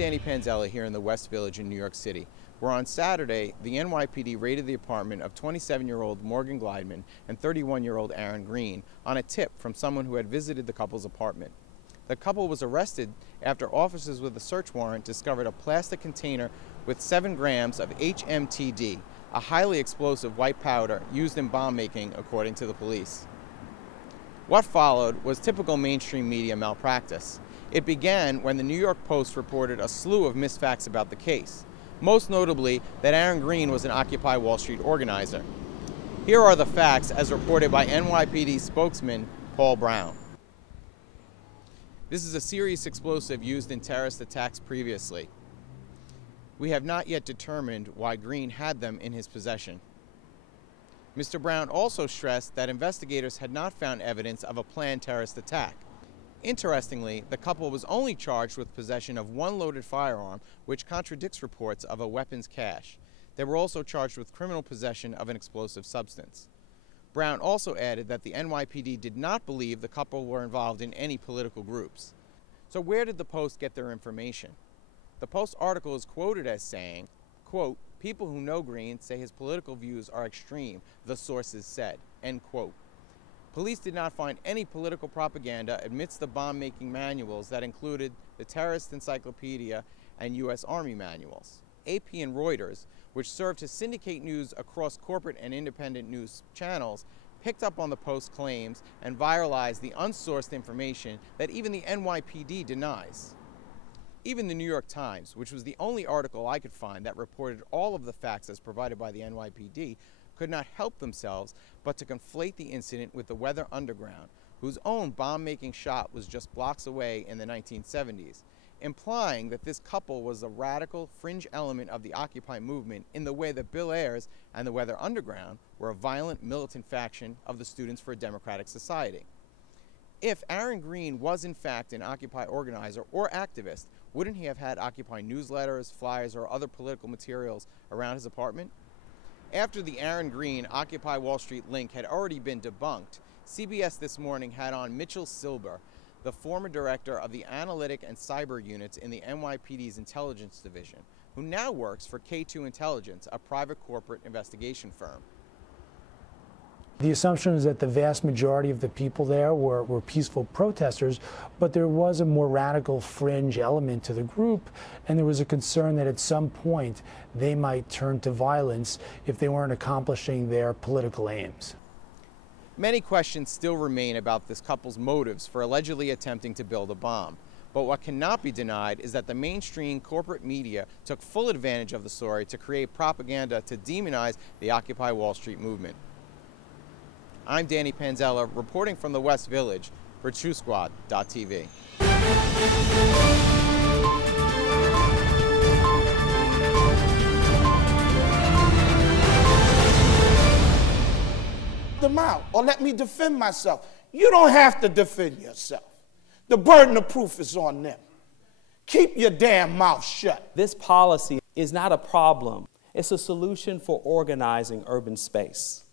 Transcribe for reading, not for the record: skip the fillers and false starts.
Danny Panzella here in the West Village in New York City, where on Saturday, the NYPD raided the apartment of 27-year-old Morgan Gliedman and 31-year-old Aaron Greene on a tip from someone who had visited the couple's apartment. The couple was arrested after officers with a search warrant discovered a plastic container with 7 grams of HMTD, a highly explosive white powder used in bomb making, according to the police. What followed was typical mainstream media malpractice. It began when the New York Post reported a slew of misfacts about the case, most notably that Aaron Greene was an Occupy Wall Street organizer. Here are the facts as reported by NYPD spokesman Paul Browne. This is a serious explosive used in terrorist attacks previously. We have not yet determined why Greene had them in his possession. Mr. Browne also stressed that investigators had not found evidence of a planned terrorist attack. Interestingly, the couple was only charged with possession of 1 loaded firearm, which contradicts reports of a weapons cache. They were also charged with criminal possession of an explosive substance. Browne also added that the NYPD did not believe the couple were involved in any political groups. So where did the Post get their information? The Post article is quoted as saying, quote, "People who know Greene say his political views are extreme, the sources said," end quote. Police did not find any political propaganda amidst the bomb-making manuals that included the Terrorist Encyclopedia and U.S. Army manuals. AP and Reuters, which served to syndicate news across corporate and independent news channels, picked up on the Post's claims and viralized the unsourced information that even the NYPD denies. Even the New York Times, which was the only article I could find that reported all of the facts as provided by the NYPD, could not help themselves but to conflate the incident with the Weather Underground, whose own bomb-making shop was just blocks away in the 1970s, implying that this couple was a radical fringe element of the Occupy movement in the way that Bill Ayers and the Weather Underground were a violent militant faction of the Students for a Democratic Society. If Aaron Greene was in fact an Occupy organizer or activist, wouldn't he have had Occupy newsletters, flyers, or other political materials around his apartment? After the Aaron Greene Occupy Wall Street link had already been debunked, CBS This Morning had on Mitchell Silber, the former director of the analytic and cyber units in the NYPD's intelligence division, who now works for K2 Intelligence, a private corporate investigation firm. The assumption is that the vast majority of the people there were peaceful protesters, but there was a more radical fringe element to the group, and there was a concern that at some point they might turn to violence if they weren't accomplishing their political aims. Many questions still remain about this couple's motives for allegedly attempting to build a bomb. But what cannot be denied is that the mainstream corporate media took full advantage of the story to create propaganda to demonize the Occupy Wall Street movement. I'm Danny Panzella, reporting from the West Village for TrueSquad.tv. Them out, or let me defend myself. You don't have to defend yourself. The burden of proof is on them. Keep your damn mouth shut. This policy is not a problem. It's a solution for organizing urban space.